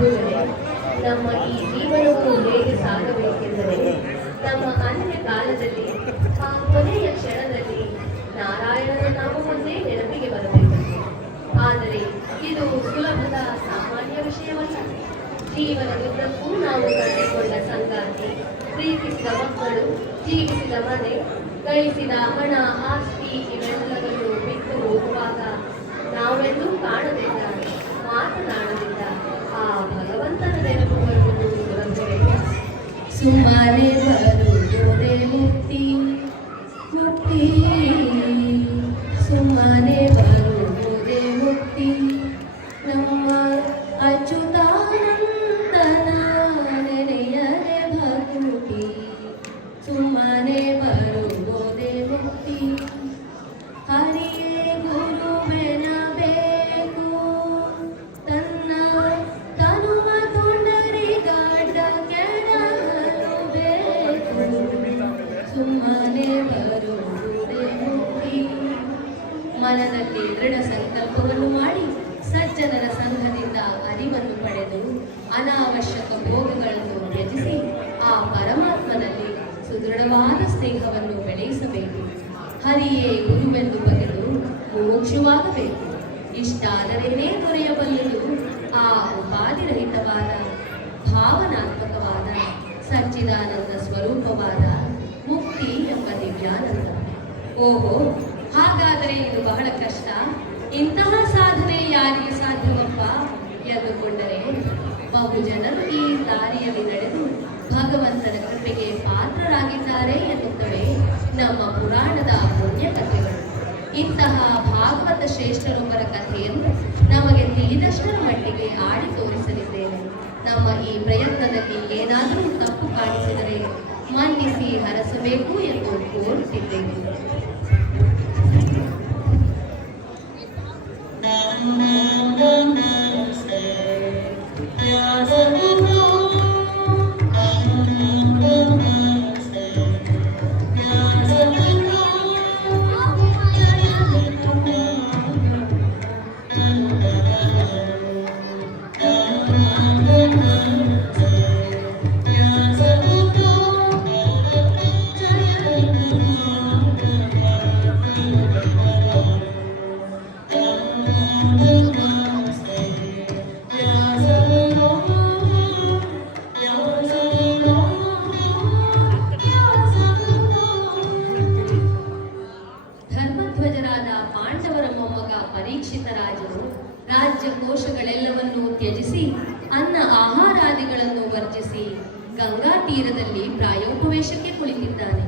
ಗುರುಗಳೇ, ನಮ್ಮ ಈ ಜೀವನವು ಹೇಗೆ ಸಾಗಬೇಕೆಂದರೆ ನಮ್ಮ ಅಂತ್ಯ ಕಾಲದಲ್ಲಿ ಆ ಕೊನೆಯ ಕ್ಷಣದಲ್ಲಿ ನಾರಾಯಣನ ನಾಮವೊಂದೇ ನೆನಪಿಗೆ ಬರಬೇಕಂತೆ. ಆದರೆ ಇದು ಸುಲಭದ ಸಾಮಾನ್ಯ ವಿಷಯವಲ್ಲ. ಜೀವನದುದ್ದಕ್ಕೂ ನಾವು ಕಂಡುಕೊಂಡ ಸಂಗಾತಿ, ಪ್ರೀತಿಸಿದ ಮಕ್ಕಳು, ಜೀವಿಸಿದ ಮನೆ, ಗಳಿಸಿದ ಹಣ, ಆಸ್ತಿ ಇವೆಲ್ಲವನ್ನು ಬಿಟ್ಟು ಹೋಗುವಾಗ ನಾವೆಲ್ಲೂ ಕಾಣದಿದ್ದ, ಮಾತನಾಡದಿದ್ದ ಆ ಭಗವಂತನ ನೆನಪು ಬರುವುದು ಸುಲಭವೇ? ಸುಮ್ಮನೆ ಬರುವುದೇ ಮುಕ್ತಿ, ಮುಕ್ತಿ ಸುಮ್ಮನೆ ಬರುವುದೇ ಮುಕ್ತಿ. ನಮ್ಮ ಅಚ್ಯುತಾನಂದನ ನೆನೆಯದೆ ಭಕ್ತಿ, ಸುಮ್ಮನೆ ಬರುವುದೇ ಮುಕ್ತಿ. ಹರಿಯೇ ಗುರುವೆನಬೇಕು, ತನ್ನ ತನುವ ತೊಂಡರಿಗಾಡ ಕೆಡಲು ಬೇಕು, ಸುಮ್ಮನೆ ಬರುವುದೇ ಮುಕ್ತಿ. ಮನದಲ್ಲಿ ದೃಢ ಸಂಕಲ್ಪವನ್ನು ಮಾಡಿ ಸಜ್ಜನರ ಸಂಘದಿಂದ ಅರಿವನ್ನು ಪಡೆದು ಅನಾವಶ್ಯಕ ಭೋಗಗಳನ್ನು ತ್ಯಜಿಸಿ ಆ ಪರಮಾತ್ಮನಲ್ಲಿ ಸುದೃಢವಾದ ಸ್ನೇಹವನ್ನು ಬೆಳೆಸಬೇಕು. ಹರಿಯೇ ಗುರುವೆಂದು ಬಗೆದು ಮೋಕ್ಷವಾಗಬೇಕು. ಇಷ್ಟಾದರೇನೇ ದೊರೆಯಬಲ್ಲದು ಆ ಉಪಾಧಿರಹಿತವಾದ ಭಾವನಾತ್ಮಕವಾದ ಸಚ್ಚಿದಾನಂದ ಸ್ವರೂಪವಾದ ಮುಕ್ತಿ ಎಂಬ ದಿವ್ಯಾನಂದ. ಓಹೋ, ಹಾಗಾದರೆ ಇದು ಬಹಳ ಕಷ್ಟ. ಇಂತಹ ಸಾಧನೆ ಯಾರಿಗೆ ಸಾಧ್ಯವಪ್ಪ ಎಂದುಕೊಂಡರೆ ಬಹು ಜನರು ಈ ದಾರಿಯಲ್ಲಿ ನಡೆದು ಭಗವಂತನ ಕೃಪೆಗೆ ಪಾತ್ರರಾಗಿದ್ದಾರೆ ಎನ್ನುತ್ತವೆ ನಮ್ಮ ಪುರಾಣದ ಪುಣ್ಯ ಕಥೆಗಳು. ಇಂತಹ ಭಾಗವತ ಶ್ರೇಷ್ಠರೊಬ್ಬರ ಕಥೆಯನ್ನು ನಮಗೆ ತಿಳಿದಷ್ಟರ ಮಟ್ಟಿಗೆ ಆಡಿ ತೋರಿಸಲಿದ್ದೇನೆ. ನಮ್ಮ ಈ ಪ್ರಯತ್ನದಲ್ಲಿ ಏನಾದರೂ ತಪ್ಪು ಕಾಣಿಸಿದರೆ ಮನ್ನಿಸಿ ಹರಸಬೇಕು ಎಂದು ಕೋರುತ್ತಿದ್ದೇನೆ. ಪರೀಕ್ಷಿತ ರಾಜನು ರಾಜ್ಯ ಕೋಶಗಳೆಲ್ಲವನ್ನೂ ತ್ಯಜಿಸಿ ಅನ್ನ ಆಹಾರಾದಿಗಳನ್ನು ವರ್ಜಿಸಿ ಗಂಗಾ ತೀರದಲ್ಲಿ ಪ್ರಾಯೋಪವೇಶಕ್ಕೆ ಕುಳಿತಿದ್ದಾನೆ.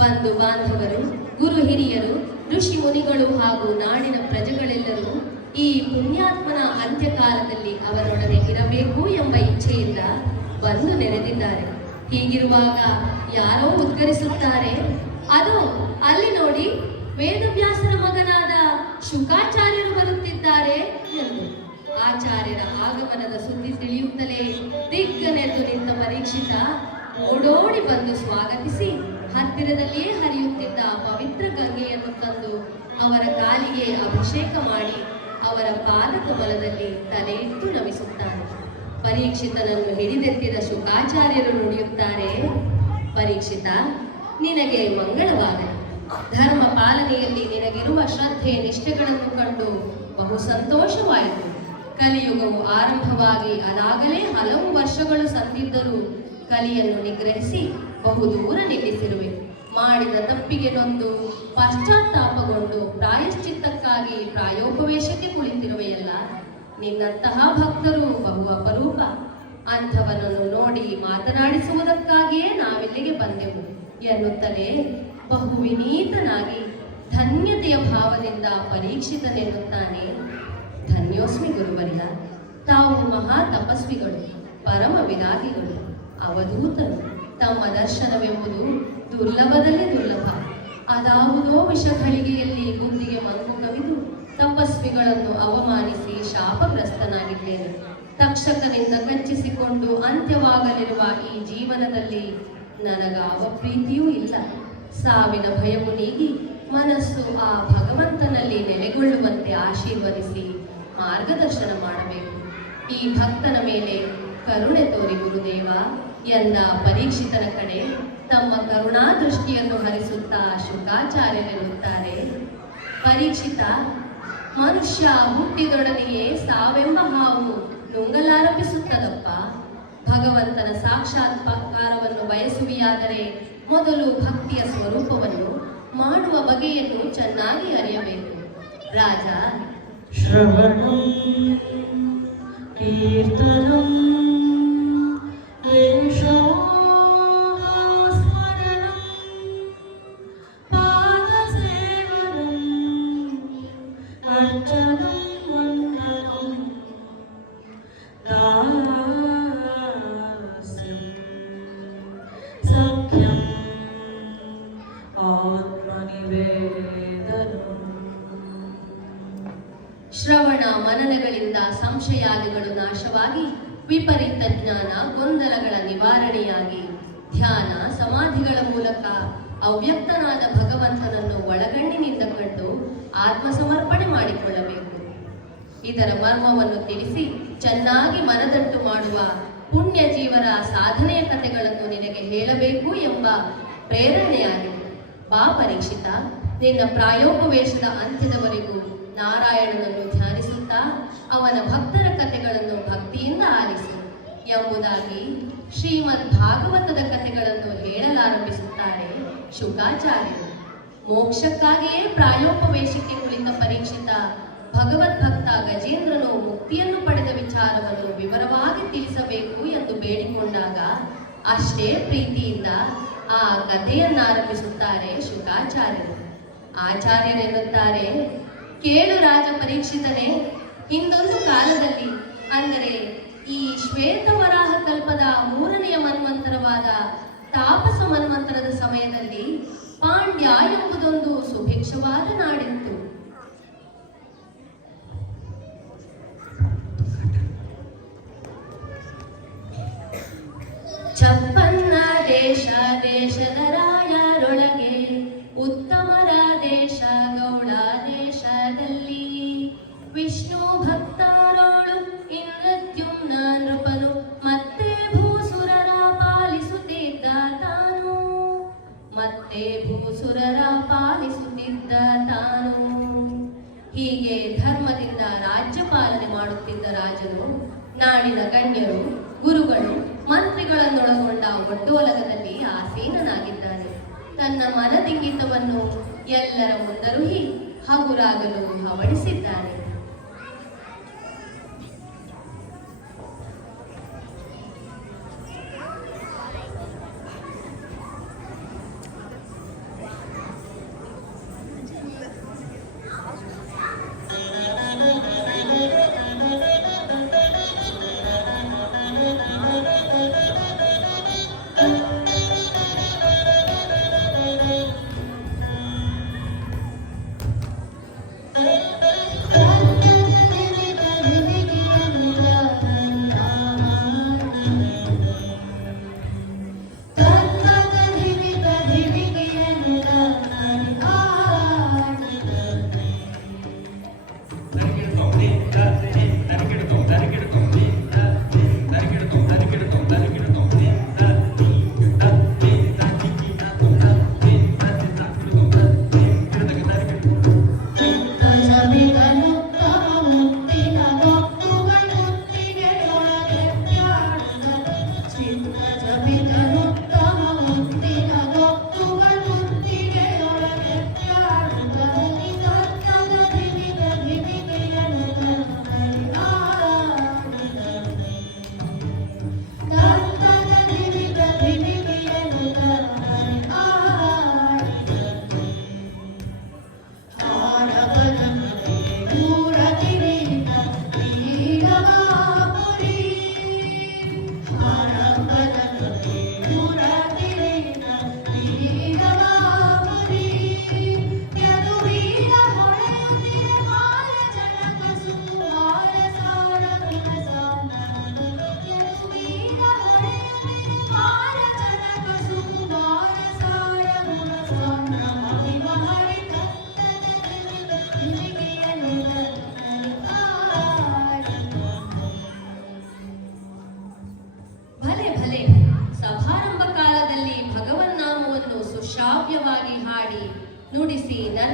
ಬಂಧು ಬಾಂಧವರು, ಗುರು ಹಿರಿಯರು, ಋಷಿ ಮುನಿಗಳು ಹಾಗೂ ನಾಡಿನ ಪ್ರಜೆಗಳೆಲ್ಲರೂ ಈ ಪುಣ್ಯಾತ್ಮನ ಅಂತ್ಯಕಾಲದಲ್ಲಿ ಅವರೊಡನೆ ಇರಬೇಕು ಎಂಬ ಇಚ್ಛೆಯಿಂದ ಬಂದು ನೆರೆದಿದ್ದಾರೆ. ಹೀಗಿರುವಾಗ ಯಾರೋ ಉದ್ಗರಿಸುತ್ತಾರೆ, ಅದು ಅಲ್ಲಿ ನೋಡಿ, ವೇದವ್ಯಾಸರ ಮಗನಾದ ಶುಕಾಚಾರ್ಯರು ಬರುತ್ತಿದ್ದಾರೆ ಎಂದು. ಆಚಾರ್ಯರ ಆಗಮನದ ಸುದ್ದಿ ತಿಳಿಯುತ್ತಲೇ ದಿಗ್ಗನೆದ್ದು ನಿಂತ ಪರೀಕ್ಷಿತ ಓಡೋಡಿ ಬಂದು ಸ್ವಾಗತಿಸಿ ಹತ್ತಿರದಲ್ಲಿಯೇ ಹರಿಯುತ್ತಿದ್ದ ಪವಿತ್ರ ಗಂಗೆಯನ್ನು ತಂದು ಅವರ ಕಾಲಿಗೆ ಅಭಿಷೇಕ ಮಾಡಿ ಅವರ ಪಾದಕಮಲದಲ್ಲಿ ತಲೆ ಇಟ್ಟು ನಮಿಸುತ್ತಾನೆ. ಪರೀಕ್ಷಿತನನ್ನು ಹಿಡಿದೆತ್ತಿದ ಶುಕಾಚಾರ್ಯರು ನುಡಿಯುತ್ತಾರೆ, ಪರೀಕ್ಷಿತ, ನಿನಗೆ ಮಂಗಳವಾಗಲಿ. ಧರ್ಮ ಪಾಲನೆಯಲ್ಲಿ ನಿನಗಿರುವ ಶ್ರದ್ಧೆ ನಿಷ್ಠೆಗಳನ್ನು ಕಂಡು ಬಹು ಸಂತೋಷವಾಯಿತು. ಕಲಿಯುಗವು ಆರಂಭವಾಗಿ ಅದಾಗಲೇ ಹಲವು ವರ್ಷಗಳು ಸಂದಿದ್ದರೂ ಕಲಿಯನ್ನು ನಿಗ್ರಹಿಸಿ ಬಹು ದೂರ ನಿಲ್ಲಿಸಿರುವೆ. ಮಾಡಿದ ತಪ್ಪಿಗೆ ನೊಂದು ಪಶ್ಚಾತ್ತಾಪಗೊಂಡು ಪ್ರಾಯಶ್ಚಿತ್ತಕ್ಕಾಗಿ ಪ್ರಾಯೋಪವೇಶಕ್ಕೆ ಕುಳಿತಿರುವೆಯಲ್ಲ. ನಿನ್ನಂತಹ ಭಕ್ತರು ಬಹು ಅಪರೂಪ. ಅಂಥವನನ್ನು ನೋಡಿ ಮಾತನಾಡಿಸುವುದಕ್ಕಾಗಿಯೇ ನಾವಿಲ್ಲಿಗೆ ಬಂದೆವು ಎನ್ನುತ್ತಲೇ ಬಹು ವಿನೀತನಾಗಿ ಧನ್ಯತೆಯ ಭಾವದಿಂದ ಪರೀಕ್ಷಿತನೆನ್ನುತ್ತಾನೆ. ಧನ್ಯೋಸ್ಮಿ ಗುರುವರ್ಯ, ತಾವು ಮಹಾ ತಪಸ್ವಿಗಳು, ಪರಮ ವಿರಾಗಿಗಳು, ಅವಧೂತರು. ತಮ್ಮ ದರ್ಶನವೆಂಬುದು ದುರ್ಲಭದಲ್ಲಿ ದುರ್ಲಭ. ಅದಾವುದೋ ವಿಷಘಳಿಗೆಯಲ್ಲಿ ಬುದ್ಧಿಗೆ ಮಂಕು ಕವಿದು ತಪಸ್ವಿಗಳನ್ನು ಅವಮಾನಿಸಿ ಶಾಪಗ್ರಸ್ತನಾಗಿದ್ದೇನೆ. ತಕ್ಷಕನಿಂದ ಕಚ್ಚಿಸಿಕೊಂಡು ಅಂತ್ಯವಾಗಲಿರುವ ಈ ಜೀವನದಲ್ಲಿ ನನಗಾವ ಪ್ರೀತಿಯೂ ಇಲ್ಲ. ಸಾವಿನ ಭಯವು ನೀಗಿ ಮನಸ್ಸು ಆ ಭಗವಂತನಲ್ಲಿ ನೆಲೆಗೊಳ್ಳುವಂತೆ ಆಶೀರ್ವದಿಸಿ ಮಾರ್ಗದರ್ಶನ ಮಾಡಬೇಕು. ಈ ಭಕ್ತನ ಮೇಲೆ ಕರುಣೆ ತೋರಿ ಗುರುದೇವ ಎಂದ ಪರೀಕ್ಷಿತನ ಕಡೆ ತಮ್ಮ ಕರುಣಾ ದೃಷ್ಟಿಯನ್ನು ಹರಿಸುತ್ತಾ ಶುಕಾಚಾರ್ಯರೆನ್ನುತ್ತಾರೆ, ಪರೀಕ್ಷಿತ, ಮನುಷ್ಯ ಹುಟ್ಟಿದೊಡನೆಯೇ ಸಾವೆಂಬ ಹಾವು ನುಂಗಲಾರಂಭಿಸುತ್ತದಪ್ಪ. ಭಗವಂತನ ಸಾಕ್ಷಾತ್ಕಾರವನ್ನು ಬಯಸುವಿಯಾದರೆ ಮೊದಲು ಭಕ್ತಿಯ ಸ್ವರೂಪವನ್ನು ಮಾಡುವ ಬಗೆಯನ್ನು ಚೆನ್ನಾಗಿ ಅರಿಯಬೇಕು. ರಾಜ, ಶ್ರವಣಂ ಕೀರ್ತನಂ ಸ್ಮರಣಂ ಪಾದಸೇವನಂ ಅರ್ಚನಂ ವಂದನಂ ದಾಸ್ಯಂ ಸಖ್ಯಂ ಆತ್ಮನಿವೇದನಂ. ಶ್ರವಣ ಮನನಗಳಿಂದ ಸಂಶಯಾದಿಗಳು ನಾಶವಾಗಿ ವಿಪರೀತ ಜ್ಞಾನ ಗೊಂದಲಗಳ ನಿವಾರಣೆಯಾಗಿ ಧ್ಯಾನ ಸಮಾಧಿಗಳ ಮೂಲಕ ಅವ್ಯಕ್ತನಾದ ಭಗವಂತನನ್ನು ಒಳಗಣ್ಣಿನಿಂದ ಕಂಡು ಆತ್ಮಸಮರ್ಪಣೆ ಮಾಡಿಕೊಳ್ಳಬೇಕು. ಇದರ ಮರ್ಮವನ್ನು ತಿಳಿಸಿ ಚೆನ್ನಾಗಿ ಮನದಟ್ಟು ಮಾಡುವ ಪುಣ್ಯ ಜೀವರ ಸಾಧನೆಯ ಕಥೆಗಳನ್ನು ನಿನಗೆ ಹೇಳಬೇಕು ಎಂಬ ಪ್ರೇರಣೆಯಾಗಿದೆ. ಬಾ ಪರೀಕ್ಷಿತ, ನಿನ್ನ ಪ್ರಾಯೋಪವೇಶದ ಅಂತ್ಯದವರೆಗೂ ನಾರಾಯಣನನ್ನು ಧ್ಯಾನಿಸುತ್ತಾ ಅವನ ಭಕ್ತರ ಕಥೆಗಳನ್ನು ಭಕ್ತಿಯಿಂದ ಆಲಿಸು ಎಂಬುದಾಗಿ ಶ್ರೀಮದ್ ಭಾಗವತದ ಕಥೆಗಳನ್ನು ಹೇಳಲಾರಂಭಿಸುತ್ತಾರೆ ಶುಕಾಚಾರ್ಯರು. ಮೋಕ್ಷಕ್ಕಾಗಿಯೇ ಪ್ರಾಯೋಪವೇಶಕ್ಕೆ ಕುಳಿತ ಪರೀಕ್ಷಿತ ಭಗವದ್ಭಕ್ತ ಗಜೇಂದ್ರನು ಮುಕ್ತಿಯನ್ನು ಪಡೆದ ವಿಚಾರವನ್ನು ವಿವರವಾಗಿ ತಿಳಿಸಬೇಕು ಎಂದು ಬೇಡಿಕೊಂಡಾಗ ಅಷ್ಟೇ ಪ್ರೀತಿಯಿಂದ ಆ ಕಥೆಯನ್ನಾರಂಭಿಸುತ್ತಾರೆ ಶುಕಾಚಾರ್ಯರು. ಆಚಾರ್ಯರೆನ್ನುತ್ತಾರೆ, ಕೇಳು ರಾಜ ಪರೀಕ್ಷಿತನೇ, ಹಿಂದೊಂದು ಕಾಲದಲ್ಲಿ, ಅಂದರೆ ಈ ಶ್ವೇತವರಾಹ ಕಲ್ಪದ 3ನೇ ಮನ್ವಂತರವಾದ ತಾಪಸ ಮನ್ವಂತರದ ಸಮಯದಲ್ಲಿ ಪಾಂಡ್ಯ ಎಂಬುದೊಂದು ಸುಭಿಕ್ಷವಾದ ನಾಡಿತ್ತು. ಛಪ್ಪನ್ನ ದೇಶ ದೇಶದ ರಾಯರೊಳಗೆ ಉತ್ತಮರ ದೇಶ ಗೌಡ ದೇಶದಲ್ಲಿ ವಿಷ್ಣು ಭಕ್ತರೋಳು ಇಂದ್ರದ್ಯುಮ್ನ ನೃಪನು ಮತ್ತೆ ಭೂಸುರರ ಪಾಲಿಸುತ್ತಿದ್ದ ತಾನು, ಮತ್ತೆ ಭೂಸುರರ ಪಾಲಿಸುತ್ತಿದ್ದ ತಾನು. ಹೀಗೆ ಧರ್ಮದಿಂದ ರಾಜ್ಯ ಪಾಲನೆ ಮಾಡುತ್ತಿದ್ದ ರಾಜನು ನಾಡಿನ ಗಣ್ಯರು, ಗುರುಗಳು, ಮಂತ್ರಿಗಳನ್ನೊಳಗೊಂಡ ಒಡ್ಡೋಲಗದಲ್ಲಿ ಆಸೀನನಾಗಿದ್ದಾನೆ. ತನ್ನ ಮನದಿಂಗಿತವನ್ನು ಎಲ್ಲರ ಮುಂದರುಹಿ ಹಗುರಾಗಲು ಹವಣಿಸಿದ್ದಾನೆ.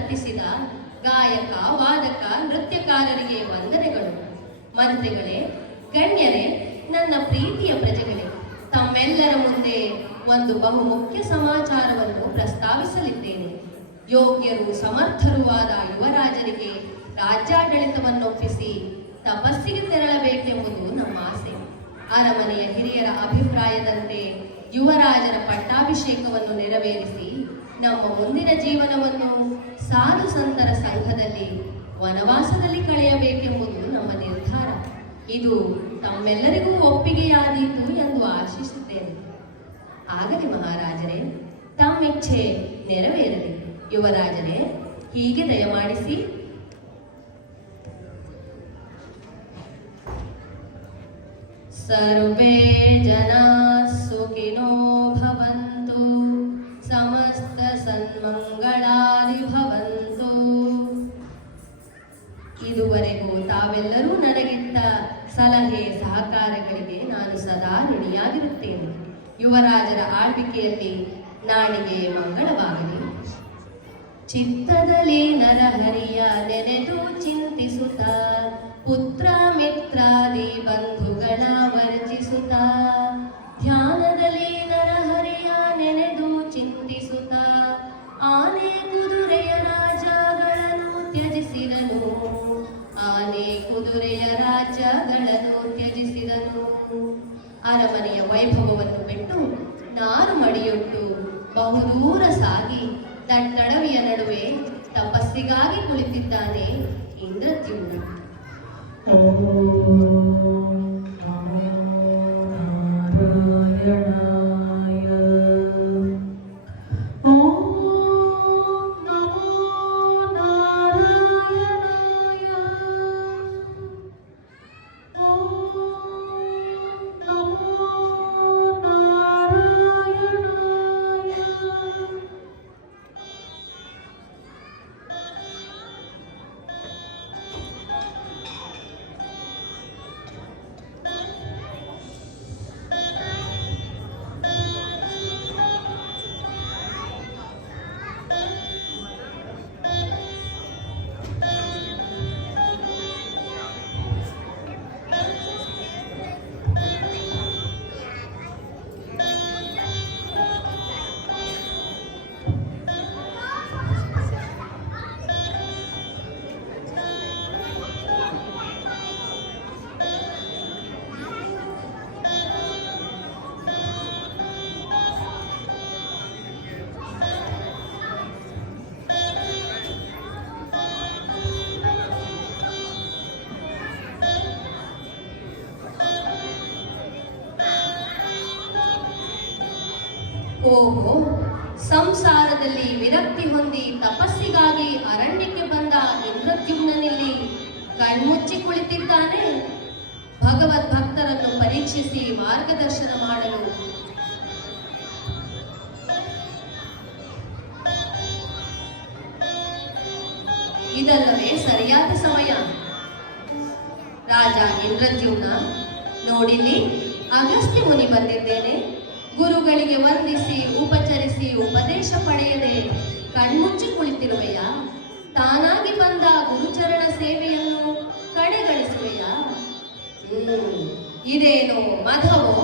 ನರ್ತಿಸಿದ ಗಾಯಕ ವಾದಕ ನೃತ್ಯಕಾರರಿಗೆ ವಂದನೆಗಳು. ಮಂತ್ರಿಗಳೇ, ಗಣ್ಯರೇ, ನನ್ನ ಪ್ರೀತಿಯ ಪ್ರಜೆಗಳೇ, ತಮ್ಮೆಲ್ಲರ ಮುಂದೆ ಒಂದು ಬಹುಮುಖ್ಯ ಸಮಾಚಾರವನ್ನು ಪ್ರಸ್ತಾವಿಸಲಿದ್ದೇನೆ. ಯೋಗ್ಯರು ಸಮರ್ಥರೂ ಆದ ಯುವರಾಜರಿಗೆ ರಾಜ್ಯಾಡಳಿತವನ್ನೊಪ್ಪಿಸಿ ತಪಸ್ಸಿಗೆ ತೆರಳಬೇಕೆಂಬುದು ನಮ್ಮ ಆಸೆ. ಅರಮನೆಯ ಹಿರಿಯರ ಅಭಿಪ್ರಾಯದಂತೆ ಯುವರಾಜರ ಪಟ್ಟಾಭಿಷೇಕವನ್ನು ನೆರವೇರಿಸಿ ನಮ್ಮ ಮುಂದಿನ ಜೀವನವನ್ನು ಸಾಧು ಸಂತರ ಸಂಘದಲ್ಲಿ ವನವಾಸದಲ್ಲಿ ಕಳೆಯಬೇಕೆಂಬುದು ನಮ್ಮ ನಿರ್ಧಾರ. ಇದು ತಮ್ಮೆಲ್ಲರಿಗೂ ಒಪ್ಪಿಗೆಯಾದೀತು ಎಂದು ಆಶಿಸುತ್ತೇನೆ. ಆಗಲಿ ಮಹಾರಾಜರೇ, ತಮ್ಮಿಚ್ಛೆ ನೆರವೇರಲಿ. ಯುವರಾಜರೇ, ಹೀಗೆ ದಯಮಾಡಿಸಿ. ಸರ್ವೇ ಜನಾ ಸುಖಿನೋ ಭವಂತು, ಸಮಸ್ತ ಸನ್ಮಂಗಳಾನಿ ಭವಂತು. ಇದುವರೆಗೂ ತಾವೆಲ್ಲರೂ ನನಗಿದ್ದ ಸಲಹೆ ಸಹಕಾರಗಳಿಗೆ ನಾನು ಸದಾ ಋಣಿಯಾಗಿರುತ್ತೇನೆ. ಯುವರಾಜರ ಆಳ್ವಿಕೆಯಲ್ಲಿ ನಾಡಿಗೆ ಮಂಗಳವಾಗಲಿ. ಚಿತ್ತದಲ್ಲಿ ನರಹರಿಯ ನೆನೆದು ಚಿಂತಿಸುತ್ತ, ಪುತ್ರ ಮಿತ್ರಾದಿ ಬಂಧುಗಳ ವರ್ಜಿಸುತ್ತ, ಧ್ಯಾನದಲ್ಲಿ ನರಹರಿಯ ನೆನೆದು ಚಿಂತಿಸುತ್ತ, ಆನೆ ಕುದುರೆಯ ರಾಜಗಳನ್ನು ತ್ಯಜಿಸಿದನು, ಆನೆ ಕುದುರೆಯ ರಾಜ್ಯಗಳನ್ನು ತ್ಯಜಿಸಿದನು. ಅರಮನೆಯ ವೈಭವವನ್ನು ಬಿಟ್ಟು ನಾರು ಮಡಿಯೊಟ್ಟು ಬಹುದೂರ ಸಾಗಿ ದಟ್ಟಡವಿಯ ನಡುವೆ ತಪಸ್ಸಿಗಾಗಿ ಕುಳಿತಿದ್ದಾನೆ ಇಂದ್ರದ್ಯುಮ್ನ. ಓಂ ನಮೋ ನಾರಾಯಣಾಯ. ಓಂ ನಮೋ ನಾರಾಯಣಾಯ. ಓಂ ನಮೋ ನಾರಾಯಣಾಯ. ಓಹೋ, ಸಂಸಾರದಲ್ಲಿ ವಿರಕ್ತಿ ಹೊಂದಿ ತಪಸ್ಸಿಗಾಗಿ ಅರಣ್ಯಕ್ಕೆ ಬಂದ ಇಂದ್ರದ್ಯುಮ್ನಲ್ಲಿ ಕಣ್ಮುಚ್ಚಿ ಕುಳಿತಿದ್ದಾನೆ. ಭಗವದ್ ಭಕ್ತರನ್ನು ಪರೀಕ್ಷಿಸಿ ಮಾರ್ಗದರ್ಶನ ಮಾಡಲು ಇದಲ್ಲವೇ ಸರಿಯಾದ ಸಮಯ. ರಾಜ ಇಂದ್ರದ್ಯುಮ್ನ, ನೋಡಿಲಿ, ಅಗಸ್ತ್ಯ ಮುನಿ ಬಂದಿದ್ದೇನೆ. ಗುರುಗಳಿಗೆ ವಂದಿಸಿ ಉಪಚರಿಸಿ ಉಪದೇಶ ಪಡೆಯದೆ ಕಣ್ಮುಚ್ಚಿ ಕುಳಿತಿರುವೆಯ? ತಾನಾಗಿ ಬಂದ ಗುರುಚರಣ ಸೇವೆಯನ್ನು ಕಡೆಗಣಿಸುವೆಯ? ಇದೇನೋ ಮಧವೋ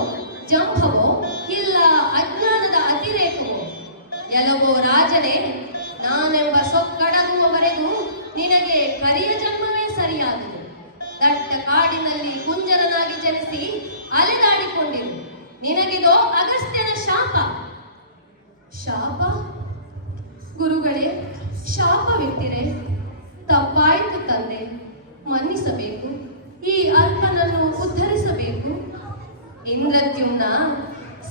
ಜಂಭವೋ ಇಲ್ಲ ಅಜ್ಞಾನದ ಅತಿರೇಕವೋ? ಎಲ್ಲವೋ ರಾಜನೇ, ನಾನೆಂಬ ಸೊಕ್ಕಡಗುವವರೆಗೂ ನಿನಗೆ ಕರಿಯ ಜನ್ಮವೇ ಸರಿಯಾಗಿದೆ. ದಟ್ಟ ಕಾಡಿನಲ್ಲಿ ಕುಂಜರನಾಗಿ ಜನಿಸಿ ಅಲೆದಾಡಿಕೊಂಡಿರು. ನಿನಗಿದೋ ಅಗಸ್ತ್ಯನ ಶಾಪ. ಶಾಪ? ಗುರುಗಳೇ, ಶಾಪವಿತ್ತಿರೆ ತಪ್ಪಾಯಿತು ತಂದೆ, ಮನ್ನಿಸಬೇಕು. ಈ ಅಲ್ಪನನ್ನು ಉದ್ಧರಿಸಬೇಕು. ಇಂದ್ರದ್ಯುಮ್ನ,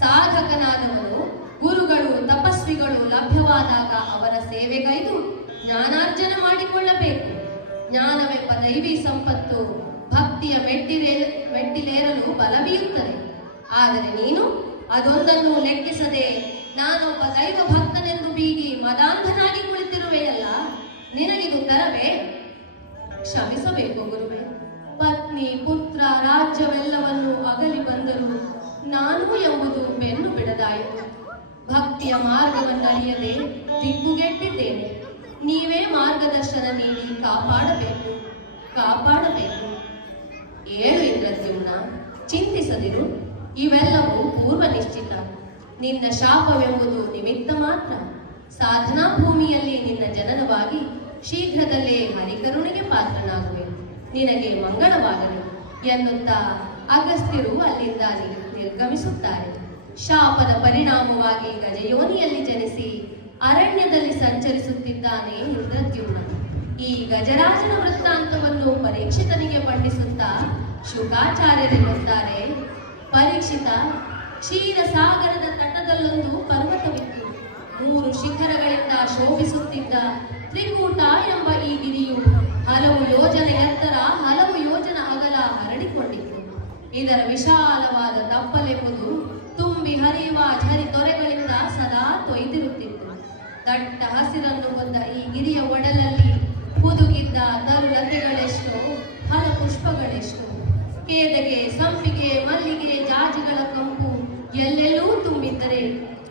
ಸಾಧಕನಾದವನು ಗುರುಗಳು ತಪಸ್ವಿಗಳು ಲಭ್ಯವಾದಾಗ ಅವರ ಸೇವೆಗೈದು ಜ್ಞಾನಾರ್ಜನ ಮಾಡಿಕೊಳ್ಳಬೇಕು. ಜ್ಞಾನವೆಂಬ ದೈವಿ ಸಂಪತ್ತು ಭಕ್ತಿಯ ಮೆಟ್ಟಿಲೇರಲು ಬಲವೀಯುತ್ತದೆ. ಆದರೆ ನೀನು ಅದೊಂದನ್ನು ಲೆಕ್ಕಿಸದೆ ನಾನೊಬ್ಬ ದೈವ ಭಕ್ತನೆಂದು ಬೀಗಿ ಮದಾಂಧನಾಗಿ ಕುಳಿತಿರುವೆಯಲ್ಲ, ನಿನಗಿದು ತರವೇ? ಕ್ಷಮಿಸಬೇಕು ಗುರುವೇ. ಪತ್ನಿ ಪುತ್ರ ರಾಜ್ಯವೆಲ್ಲವನ್ನು ಅಗಲಿ ಬಂದರೂ ನಾನು ಎಂಬುದು ಬೆನ್ನು ಬಿಡದಾಯಿತು. ಭಕ್ತಿಯ ಮಾರ್ಗವನ್ನರಿಯದೆ ದಿಕ್ಕುಗೆಟ್ಟಿದ್ದೇನೆ. ನೀವೇ ಮಾರ್ಗದರ್ಶನ ನೀಡಿ ಕಾಪಾಡಬೇಕು ಕಾಪಾಡಬೇಕು. ಏಳು ಇಂದ್ರದ್ಯುಮ್ನ, ಚಿಂತಿಸದಿರು. ಇವೆಲ್ಲವೂ ಪೂರ್ವ ನಿಶ್ಚಿತ. ನಿನ್ನ ಶಾಪವೆಂಬುದು ನಿಮಿತ್ತ ಮಾತ್ರ. ಸಾಧನಾ ಭೂಮಿಯಲ್ಲಿ ನಿನ್ನ ಜನನವಾಗಿ ಶೀಘ್ರದಲ್ಲೇ ಹರಿಕರುಣಿಗೆ ಪಾತ್ರನಾಗುವೆ. ನಿನಗೆ ಮಂಗಳವಾಗಲಿ ಎನ್ನುತ್ತಾ ಅಗಸ್ತ್ಯರು ಅಲ್ಲಿಂದ ನಿರ್ಗಮಿಸುತ್ತಾರೆ. ಶಾಪದ ಪರಿಣಾಮವಾಗಿ ಗಜಯೋನಿಯಲ್ಲಿ ಜನಿಸಿ ಅರಣ್ಯದಲ್ಲಿ ಸಂಚರಿಸುತ್ತಿದ್ದಾನೆ ಇಂದ್ರದ್ಯುಮ್ನ. ಈ ಗಜರಾಜನ ವೃತ್ತಾಂತವನ್ನು ಪರೀಕ್ಷಿತನಿಗೆ ಬಣ್ಣಿಸುತ್ತಾ ಶುಕಾಚಾರ್ಯರೆನ್ನುತ್ತಾರೆ, ಪರೀಕ್ಷಿತ, ಕ್ಷೀರಸಾಗರದ ತಟದಲ್ಲೊಂದು ಪರ್ವತವಿತ್ತು. 3 ಶಿಖರಗಳಿಂದ ಶೋಭಿಸುತ್ತಿದ್ದ ತ್ರಿಕೂಟ ಎಂಬ ಈ ಗಿರಿಯು ಹಲವು ಯೋಜನೆ ಎತ್ತರ, ಹಲವು ಯೋಜನ ಅಗಲ ಹರಡಿಕೊಂಡಿತ್ತು. ಇದರ ವಿಶಾಲವಾದ ತಪ್ಪಲೆಂಬುದು ತುಂಬಿ ಹರಿಯುವ ಝರಿ ತೊರೆಗಳಿಂದ ಸದಾ ತೊಯ್ದಿರುತ್ತಿತ್ತು. ದಟ್ಟ ಹಸಿರನ್ನು ಹೊಂದ ಈ ಗಿರಿಯ ಒಡಲಲ್ಲಿ ಹುದುಗಿದ್ದ ತರುಲತೆಗಳೆಷ್ಟೋ, ಫಲ ಪುಷ್ಪಗಳೆಷ್ಟೋ, ಕೇದಗೆ, ಸಂಪಿಗೆ, ಮಲ್ಲಿಗೆ, ಜಾಜಿಗಳ ಕಂಪು ಎಲ್ಲೆಲ್ಲೂ ತುಂಬಿದ್ದರೆ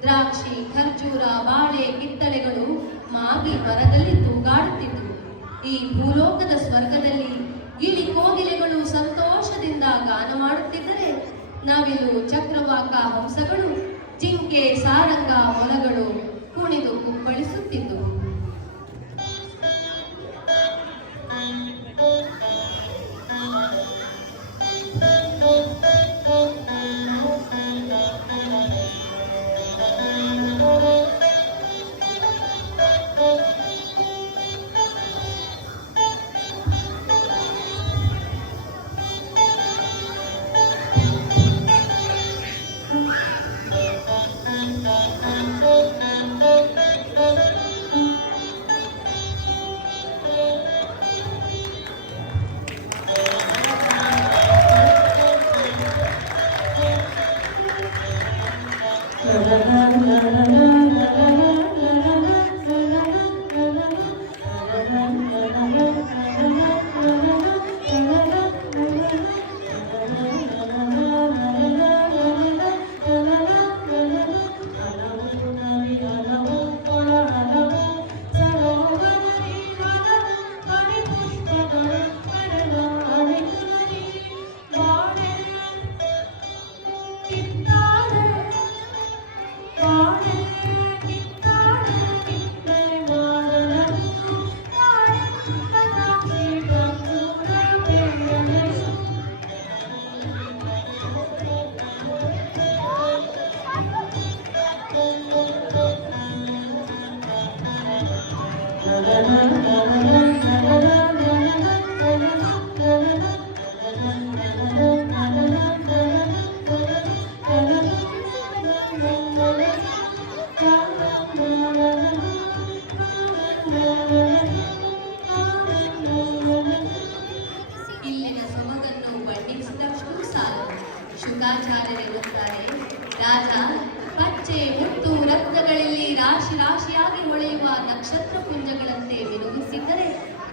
ದ್ರಾಕ್ಷಿ, ಖರ್ಜೂರ, ಬಾಳೆ, ಕಿತ್ತಳೆಗಳು ಮಾಗಿ ಮರದಲ್ಲಿ ತೂಗಾಡುತ್ತಿದ್ದವು. ಈ ಭೂಲೋಕದ ಸ್ವರ್ಗದಲ್ಲಿ ಗಿಳಿ ಕೋಗಿಲೆಗಳು ಸಂತೋಷದಿಂದ ಗಾನ ಮಾಡುತ್ತಿದ್ದರೆ, ನವಿಲು, ಚಕ್ರವಾಕ, ಹಂಸಗಳು, ಜಿಂಕೆ, ಸಾರಂಗ, ಮೊಲಗಳು ಕುಣಿದು ಕುಪ್ಪಳಿಸುತ್ತಿದ್ದವು. ಇಲ್ಲಿನ ಸೊಬಗನ್ನು ಬಣ್ಣಿಸಿದಷ್ಟು ಸಾಲದು. ಶುಕಾಚಾರ್ಯರೆನ್ನುತ್ತಾರೆ, ರಾಜ, ಪಚ್ಚೆ, ಮುತ್ತು, ರತ್ನಗಳಲ್ಲಿ ರಾಶಿ ರಾಶಿಯಾಗಿ ಹೊಳೆಯುವ ನಕ್ಷತ್ರ ಪುಂಜಗಳಂತೆ ಮಿನುಗುತ್ತಿದ್ದರೆ,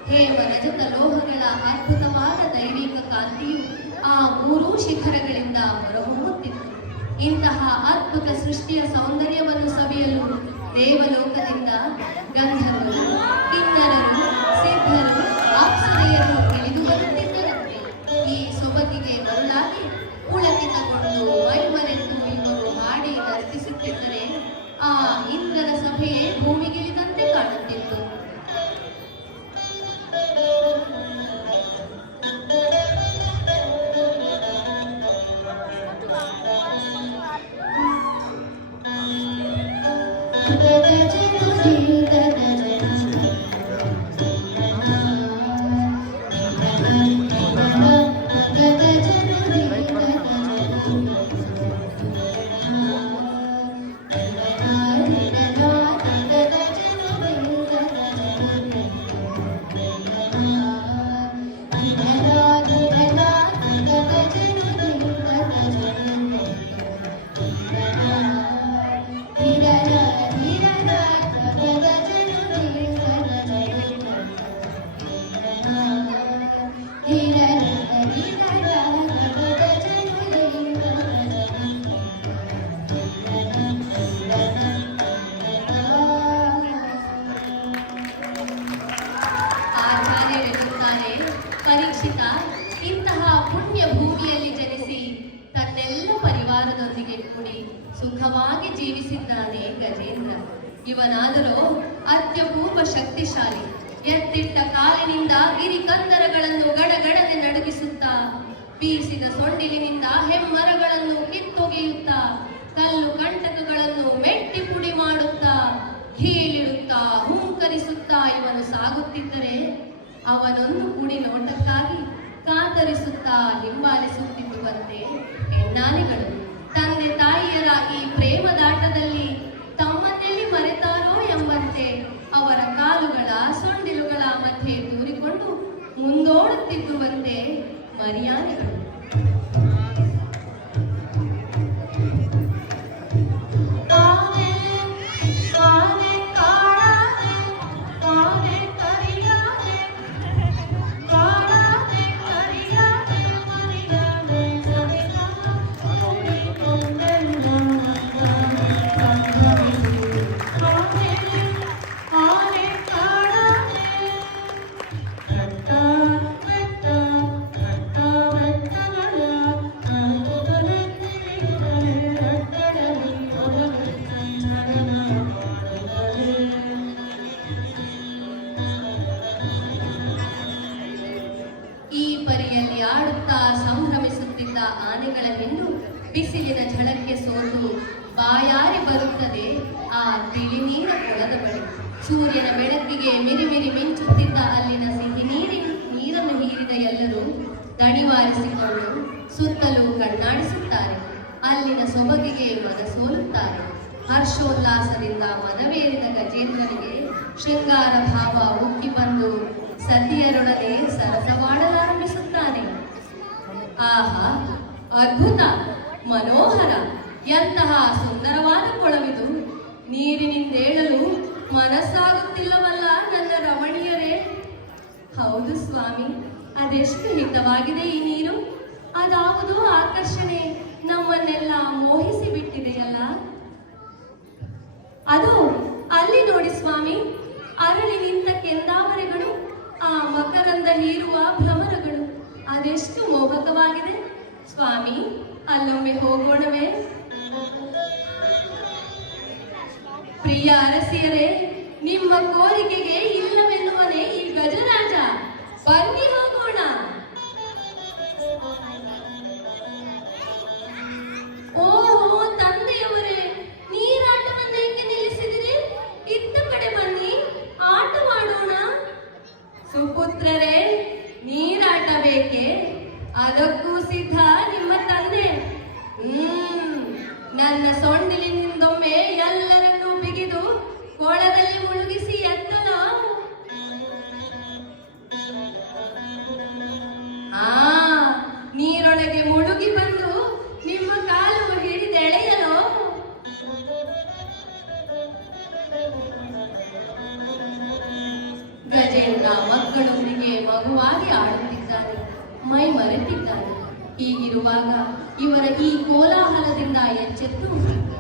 ಹೇಮ ರಜತ ಲೋಹಗಳ ಅದ್ಭುತವಾದ ದೈವಿಕ ಕಾಂತಿಯು ಆ 3 ಶಿಖರಗಳಿಂದ ಹೊರಹೊಮ್ಮುತ್ತಿತ್ತು. ಇಂತಹ ಅದ್ಭುತ ಸೃಷ್ಟಿಯ ಸೌಂದರ್ಯವನ್ನು ಸವಿಯಲು ದೇವಲೋಕದಿಂದ ಗಂಧರ್ವರು, ಕಿನ್ನರರು, ಸಿದ್ಧರು, ಅಪ್ಸರೆಯರು ಇಳಿದು ಬರುತ್ತಿದ್ದರಂತೆ. ಈ ಸೊಬಗಿಗೆ ಮರುಳಾಗಿ ಪುಳಕಿತಗೊಂಡು ಮೈಮರೆತು ಇವರು ಹಾಡಿ ನರ್ತಿಸುತ್ತಿದ್ದರೆ ಆ ಇಂದ್ರನ ಸಭೆಯೇ ಭೂಮಿಗಿಳಿದಂತೆ ಕಾಣುತ್ತಿತ್ತು. ಸಹಿತ ಇಂತಹ ಪುಣ್ಯ ಭೂಮಿಯಲ್ಲಿ ಜನಿಸಿ ತನ್ನೆಲ್ಲ ಪರಿವಾರದೊಂದಿಗೆ ಕೂಡಿ ಸುಖವಾಗಿ ಜೀವಿಸಿದ್ದಾನೆ ಗಜೇಂದ್ರ. ಇವನಾದರೂ ಅತ್ಯಪೂರ್ವ ಶಕ್ತಿಶಾಲಿ. ಎತ್ತಿಟ್ಟ ಕಾಲಿನಿಂದ ಗಿರಿ ಕಂದರಗಳನ್ನು ಗಡಗಡನೆ ನಡುಗಿಸುತ್ತಾ, ಬೀಸಿದ ಸೊಂಡಿಲಿನಿಂದ ಹೆಮ್ಮರಗಳನ್ನು ಕಿತ್ತೊಗೆಯುತ್ತಾ, ಕಲ್ಲು ಕಂಟಕಗಳನ್ನು ಮೆಟ್ಟಿ ಪುಡಿ ಮಾಡುತ್ತಾ, ಹೀಲಿಡುತ್ತಾ ಹುಂಕರಿಸುತ್ತಾ ಇವನು ಸಾಗುತ್ತಿದ್ದರೆ ಅವನೊಂದು ಕುಡಿ ನೋಟಕ್ಕಾಗಿ ಕಾತರಿಸುತ್ತಾ ಹಿಂಬಾಲಿಸುತ್ತಿದ್ದುವಂತೆ ಹೆಣ್ಣಾನೆಗಳು. ತಂದೆ ತಾಯಿಯರ ಈ ಪ್ರೇಮದಾಟದಲ್ಲಿ ತಮ್ಮನ್ನೆಲ್ಲಿ ಮರೆತಾರೋ ಎಂಬಂತೆ ಅವರ ಕಾಲುಗಳ ಸೊಂಡಿಲುಗಳ ಮಧ್ಯೆ ತೂರಿಕೊಂಡು ಮುಂದೋಡುತ್ತಿದ್ದುವಂತೆ ಮರಿಯಾನೆಗಳು. ಆಡುತ್ತಾ ಸಂಭ್ರಮಿಸುತ್ತಿದ್ದ ಆನೆಗಳ ಹಿಂಡು ಬಿಸಿಲಿನ ಝಳಕ್ಕೆ ಸೋತು ಬಾಯಾರಿ ಬರುತ್ತದೆ ಆ ತಿಳಿ ನೀರ ಕೊಳದ ಬಳಿ. ಸೂರ್ಯನ ಬೆಳಕಿಗೆ ಮಿರಿಮಿರಿ ಮಿಂಚುತ್ತಿದ್ದ ಅಲ್ಲಿನ ಸಿಹಿ ನೀರನ್ನು ಹೀರಿದ ಎಲ್ಲರೂ ದಣಿವಾರಿಸಿಕೊಂಡು ಸುತ್ತಲೂ ಕಣ್ಣಾಡಿಸುತ್ತಾರೆ. ಅಲ್ಲಿನ ಸೊಬಗಿಗೆ ಮನ ಸೋಲುತ್ತಾರೆ. ಹರ್ಷೋಲ್ಲಾಸದಿಂದ ಮನವೇರಿದ ಗಜೇಂದ್ರನಿಗೆ ಶೃಂಗಾರ ಭಾವ ಉಕ್ಕಿ ಬಂದು ಸತಿಯರೊಡನೆ ಸರಸವಾಡಲಾರಂಭಿಸುತ್ತಾನೆ. ಆಹಾ, ಅದ್ಭುತ, ಮನೋಹರ! ಎಂತಹ ಸುಂದರವಾದ ಕೊಳವಿದು! ನೀರಿನಿಂದೇಳಲು ಮನಸ್ಸಾಗುತ್ತಿಲ್ಲವಲ್ಲ ನನ್ನ ರಮಣೀಯರೇ? ಹೌದು ಸ್ವಾಮಿ, ಅದೆಷ್ಟು ಹಿತವಾಗಿದೆ ಈ ನೀರು. ಅದಾವುದೋ ಆಕರ್ಷಣೆ ನಮ್ಮನ್ನೆಲ್ಲ ಮೋಹಿಸಿ ಬಿಟ್ಟಿದೆಯಲ್ಲ. ಅದು ಅಲ್ಲಿ ನೋಡಿ ಸ್ವಾಮಿ, ಅರಳಿ ನಿಂತ ಕೆಂದಾವರೆಗಳು, ಆ ಮಕರಂದ ಹೀರುವ ಭ್ರಮರಗಳು, ಅದೆಷ್ಟು ಮೋಹಕವಾಗಿದೆ. ಸ್ವಾಮಿ, ಅಲ್ಲೊಮ್ಮೆ ಹೋಗೋಣವೇ? ಪ್ರಿಯ ಅರಸಿಯರೇ, ನಿಮ್ಮ ಕೋರಿಕೆಗೆ ಇಲ್ಲವೆನ್ನುವನೇ ಈ ಗಜರಾಜ. ಬನ್ನಿ ಹೋಗೋಣ. ಓಹೋ ತಂದೆಯವರೇ, ನೀರಾಟವನ್ನೇಕೆ ನಿಲ್ಲಿಸಿದಿರಿ? ಇತ್ತ ಕಡೆ ಬನ್ನಿ, ಆಟವಾಡೋಣ. ಸುಪುತ್ರರೇ, ನೀರಾಟ ಬೇಕೆ? ಅದಕ್ಕೂ ಸಿದ್ಧ ನಿಮ್ಮ ತಂದೆ. ನನ್ನ ಸೊಂಡಿಲಿನಿಂದೊಮ್ಮೆ ಎಲ್ಲರನ್ನೂ ಬಿಗಿದು ಕೊಳದಲ್ಲಿ ಮುಳುಗಿಸಿ ಎತ್ತಲೋ? ನೀರೊಳಗೆ ಮುಳುಗಿ ಬಂದು ನಿಮ್ಮ ಕಾಲು ಹಿಡಿದೆಳೆಯಲೋ? ಗಜೇಂದ್ರ ಮಕ್ಕಳೊಂದಿಗೆ ಮಗುವಾಗಿ ಆಡುತ್ತಿದ್ದಾನೆ, ಮೈ ಮರೆತಿದ್ದಾನೆ. ಹೀಗಿರುವಾಗ ಇವರ ಈ ಕೋಲಾಹಲದಿಂದ ಎಚ್ಚೆತ್ತು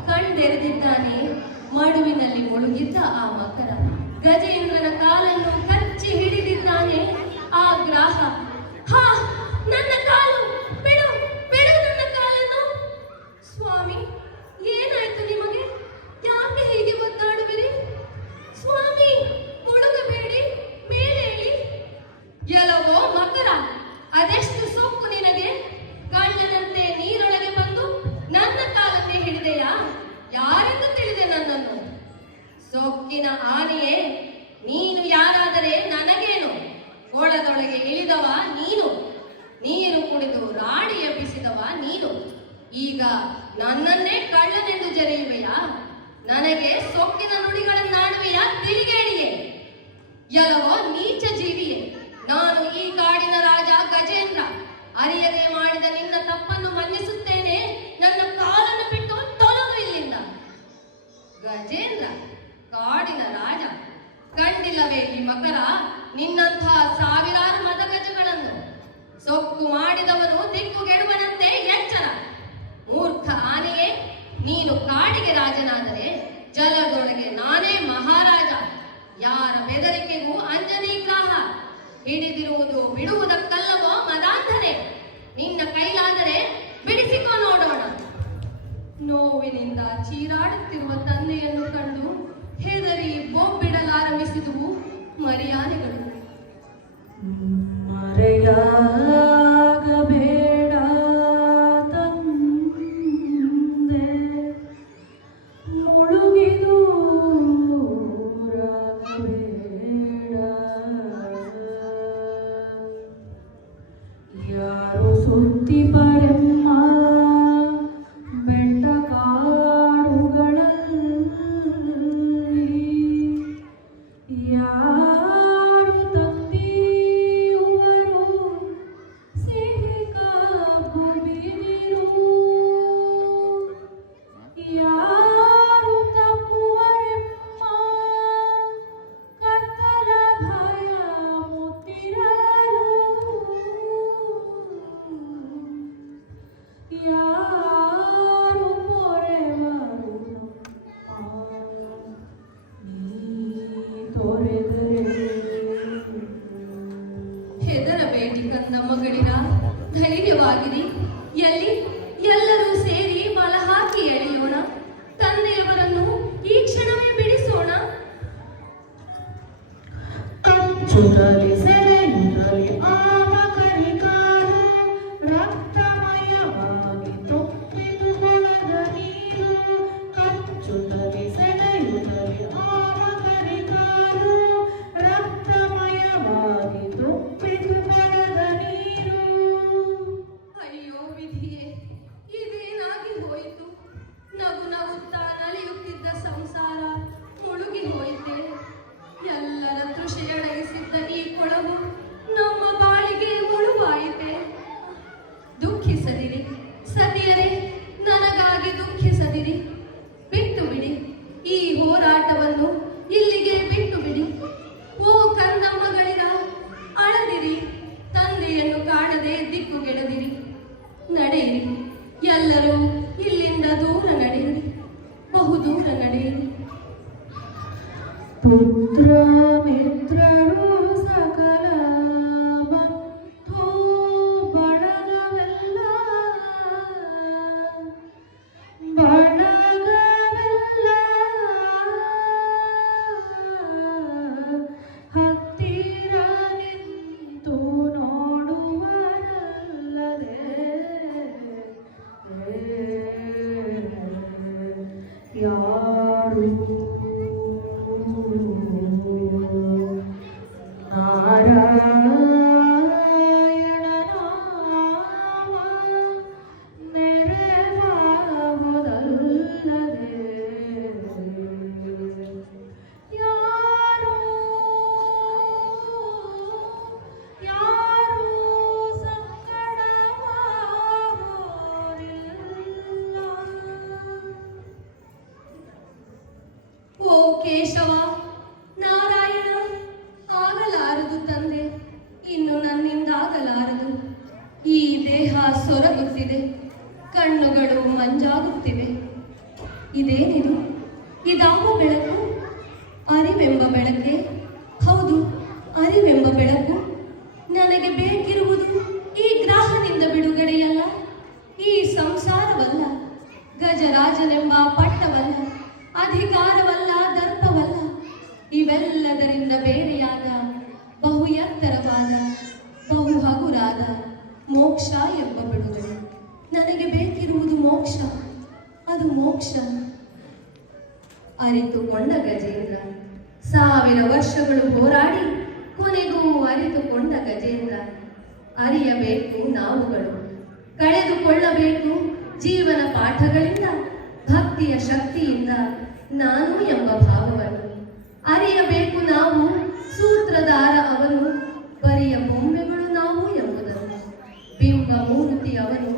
ಕಣ್ಣೆರೆದಿದ್ದಾನೆ ಮಡುವಿನಲ್ಲಿ ಮುಳುಗಿದ್ದ ಆ ಮಕರ. ಗಜೇಂದ್ರನ ಕಾಲನ್ನು ಕಚ್ಚಿ ಹಿಡಿದಿದ್ದಾನೆ ಆ ಗ್ರಾಹ. ಹಾ, ನನ್ನ ಕಾಲು ಬಿಡು, ಬಿಡು ನನ್ನ ಕಾಲನ್ನು. ಸ್ವಾಮಿ, ಏನಾಯ್ತು ನಿಮಗೆ? ಯಾಕೆ ಹೀಗೆ ಒದ್ದಾಡುವಿರಿ? ಸ್ವಾಮಿ, ಮುಳುಗಬೇಡಿ, ಮೇಲೇಳಿ. ಎಲ್ಲವೋ ಮಕರ, ಅದೆಷ್ಟು ಸೊಕ್ಕು ನಿನಗೆ? ಕಳ್ಳನಂತೆ ನೀರೊಳಗೆ ಬಂದು ನನ್ನ ಕಾಲನ್ನೇ ಹಿಡಿದೆಯಾ? ಯಾರೆಂದು ತಿಳಿದೆ ನನ್ನನ್ನು? ಸೊಕ್ಕಿನ ಆನೆಯೇ, ನೀನು ಯಾರಾದರೆ ನನಗೇನು? ಕೊಳದೊಳಗೆ ಇಳಿದವ ನೀನು, ನೀರು ಕುಡಿದು ರಾಡಿ ಎಬ್ಬಿಸಿದವ ನೀನು. ಈಗ ನನ್ನನ್ನೇ ಕಳ್ಳನೆಂದು ಜರೆಯುವೆಯಾ? ನನಗೆ ಸೊಕ್ಕಿನ ನುಡಿಗಳನ್ನಾಡುವೆಯಾ ತಿರುಗೇಡಿಯೇ? ಎಲ್ಲವೋ ನೀಚ ಜೀವಿಯೇ, ನಾನು ಈ ಕಾಡಿನ ರಾಜ ಗಜೇಂದ್ರ. ಅರಿಯದೆ ಮಾಡಿದ ನಿನ್ನ ತಪ್ಪನ್ನು ಮನ್ನಿಸುತ್ತೇನೆ. ನನ್ನ ಕಾಲನ್ನು ಬಿಟ್ಟು ತೊಲಗು ಇಲ್ಲಿಂದ. ಗಜೇಂದ್ರ, ಕಾಡಿನ ರಾಜ, ಕಂಡಿಲ್ಲವೇ ಈ ಮಕರ ನಿನ್ನಂತಹ ಸಾವಿರಾರು ಮದಗಜಗಳನ್ನು? ಸೊಕ್ಕು ಮಾಡಿದವನು ದಿಕ್ಕುಗೆಡುವನಂತೆ ಎಚ್ಚರ. ಮೂರ್ಖ ಆನೆಯೇ, ನೀನು ಕಾಡಿಗೆ ರಾಜನಾದರೆ ಜಲದೊಳಗೆ ನಾನೇ ಮಹಾರಾಜ. ಯಾರ ಬೆದರಿಕೆಗೂ ಅಂಜನೀಗ್ರಾಹ. ಹಿಡಿದಿರುವುದು ಬಿಡುವುದಕ್ಕಲ್ಲವೋ ಚೀರಾಡುತ್ತಿರುವ ತಂದೆಯನ್ನು ಕಂಡು ಹೆದರಿ ಬೊಬ್ಬಿಡಲಾರಂಭಿಸಿದುವು ಮರ್ಯಾದೆಗಳು. ಮರೆಯಾಗಬೇಡ ತಂದೆ, ಮುಳುಗಿದೂರಾಗಬೇಡ. ಯಾರು ಸುತ್ತಿ ಬರೆಮ್ಮ ಬೆಟ್ಟ ಕಾಡುಗಳಲ್ಲಿ, ಯಾರು ತಂದಿಯುವರು ಸಿಹಿ ಕಬ್ಬು ಬಿದಿರು, ಯಾರು ತಪ್ಪುವರೆಮ್ಮ ಕತ್ತಲ ಭಯ ಮುತ್ತಿರಲು, ಯಾರು ಪೊರೆವರು ನೀ ತೊರೆದರೆ. ಹೆದರಬೇಡಿ ಕಂದ ಮಗಳಿರ, ಧೈರ್ಯವಾಗಿರಿ. ಎಲ್ಲಿ ಎಲ್ಲರೂ ಸೇರಿ ಬಲ ಹಾಕಿ ಎಳೆಯೋಣ. ತಂದೆಯವರನ್ನು ಈ ಕ್ಷಣವೇ ಬಿಡಿಸೋಣ. ಕಚ್ಚುತ್ತಲಿ ಸೆಳೆಯುತ್ತಲಿ ಆವ ಕರಿಕಾಲು, ರಕ್ತಮಯವಾಗಿ ತೊಪ್ಪಿದು ಕೊಳದ ನೀರು. ಕಚ್ಚುತ್ತಲಿ ಸೆಳೆಯುತ್ತಲಿ ಆವ ಕರಿಕಾಲು, ರಕ್ತಮಯವಾಗಿ ತೊಪ್ಪಿದು ಕೊಳದ ನೀರು. ಅಯ್ಯೋ ವಿಧಿಯೇ, ಇದೇನಾಗಿ ಹೋಯಿತು? ನಗು ನಗುತ್ತಾ ನಲಿಯುತ್ತಿದ್ದ ಸಂಸಾರ ಮುಳುಗಿ ಹೋಯಿತೆ. ಎಲ್ಲರ ತೃಷೆಯಡಗಿಸಿದ್ದ ಈ ಕೊಳವು ನಮ್ಮ ಬಾಳಿಗೆ ಮುಳುವಾಯಿತೆ. ದುಃಖಿಸದಿರಿ ಸತಿಯರೇ, ನನಗಾಗಿ ದುಃಖಿಸದಿರಿ. ಬಿಟ್ಟು ಬಿಡಿ ಈ ಹೋರಾಟವನ್ನು, ಇಲ್ಲಿಗೆ ಬಿಟ್ಟು ಬಿಡಿ. ಓ ಕಂದಮ್ಮಗಳಿರ, ಅಳದಿರಿ. ತಂದೆಯನ್ನು ಕಾಣದೆ ದಿಕ್ಕುಗೆಡದಿರಿ. ನಡೆಯಿರಿ, ಎಲ್ಲರೂ ಇಲ್ಲಿಂದ ದೂರ ನಡೆಯಿರಿ, ಬಹುದೂರ ನಡೆಯಿರಿ. ಪುತ್ರ ಮಿತ್ರರು ಸಕಲ ಬಂಧು ಬಳಗವೆಲ್ಲ, ಬಳಗವೆಲ್ಲ ಹತ್ತಿರ ನಿಂತು ನೋಡುವರಲ್ಲದೆ ಯಾರು ನಾರಾಯಣ ನಾಮ ನೆರವಾಗುವುದಲ್ಲದೆ ಯಾರು ಯಾರು ಸಂಕಟವಾಗುವುದಿಲ್ಲ. ಓ ಕೇಶವ, ನಾರಾಯಣ, ಆಗಲಾರದು ತಂದೆ, ಇನ್ನು ನನ್ನಿಂದಾಗಲಾರದು. ಈ ದೇಹ ಸೊರಗುತ್ತಿದೆ, ಕಣ್ಣುಗಳು ಮಂಜಾಗುತ್ತಿವೆ. ಇದೇನಿದು? ಇದಾವ ಬೆಳಕು? ಅರಿವೆಂಬ ಬೆಳಕೆ? ಹೌದು, ಅರಿವೆಂಬ ಬೆಳಕು. ನನಗೆ ಬೇಕಿರುವುದು ಈ ಗ್ರಾಹದಿಂದ ಬಿಡುಗಡೆಯಲ್ಲ, ಈ ಸಂಸಾರವಲ್ಲ, ಗಜರಾಜನೆಂಬ ಪಟ್ಟವಲ್ಲ, ಅಧಿಕಾರವಲ್ಲ, ದರ್ಪವಲ್ಲ. ಇವೆಲ್ಲದರಿಂದ ಬೇರೆಯಾದ ಬಹು ಎತ್ತರವಾದ, ಬಹು ಹಗುರಾದ ಮೋಕ್ಷ ಎಂಬ ಬಿಡುಗಡೆ. ನನಗೆ ಬೇಕಿರುವುದು ಮೋಕ್ಷ, ಅದು ಮೋಕ್ಷ. ಅರಿತುಕೊಂಡ ಗಜೇಂದ್ರ, 1000 ವರ್ಷಗಳು ಹೋರಾಡಿ ಕೊನೆಗೂ ಅರಿತುಕೊಂಡ ಗಜೇಂದ್ರ. ಅರಿಯಬೇಕು ನಾವುಗಳು, ಕಳೆದುಕೊಳ್ಳಬೇಕು ಜೀವನ ಪಾಠಗಳಿಂದ, ಭಕ್ತಿಯ ಶಕ್ತಿಯಿಂದ ನಾನು ಎಂಬ ಭಾವವನ್ನು. ಅರಿಯಬೇಕು ನಾವು ಸೂತ್ರಧಾರ ಅವನು, ಬರಿಯ ಬೊಂಬೆಗಳು ನಾವು ಎಂಬುದನ್ನು. ಬಿಂಬ ಮೂರ್ತಿ ಅವನು,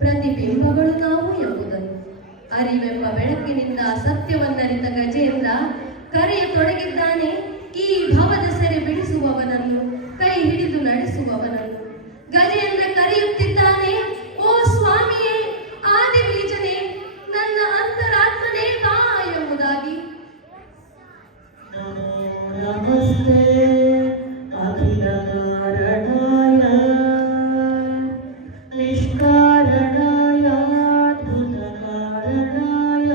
ಪ್ರತಿಬಿಂಬಗಳು ನಾವು ಎಂಬುದನ್ನು. ಅರಿವೆಂಬ ಬೆಳಕಿನಿಂದ ಸತ್ಯವನ್ನರಿತ ಗಜೇಂದ್ರ ಕರೆಯತೊಡಗಿದ್ದಾನೆ ಈ ಭವದ ಸೆರೆ ಬಿಡಿಸುವವನನ್ನು, ಕೈ ಹಿಡಿದು ನಡೆಸುವವನನ್ನು. ಗಜೇಂದ್ರ ಕರೆಯುತ್ತಿದ್ದಾನೆ, ಓ ಸ್ವಾಮಿಯೇ, ಆದಿ ಬೀಜನೇ, ನನ್ನ ಅಂತರಾತ್ಮನೇ ಬಾ ಎಂಬುದಾಗಿ. ನಮಸ್ತೆ ಅಖಿಲ ಕಾರಣಾಯ ನಿಷ್ಕಾರಣಾಯ ಅದ್ಭುತ ಕಾರಣಾಯ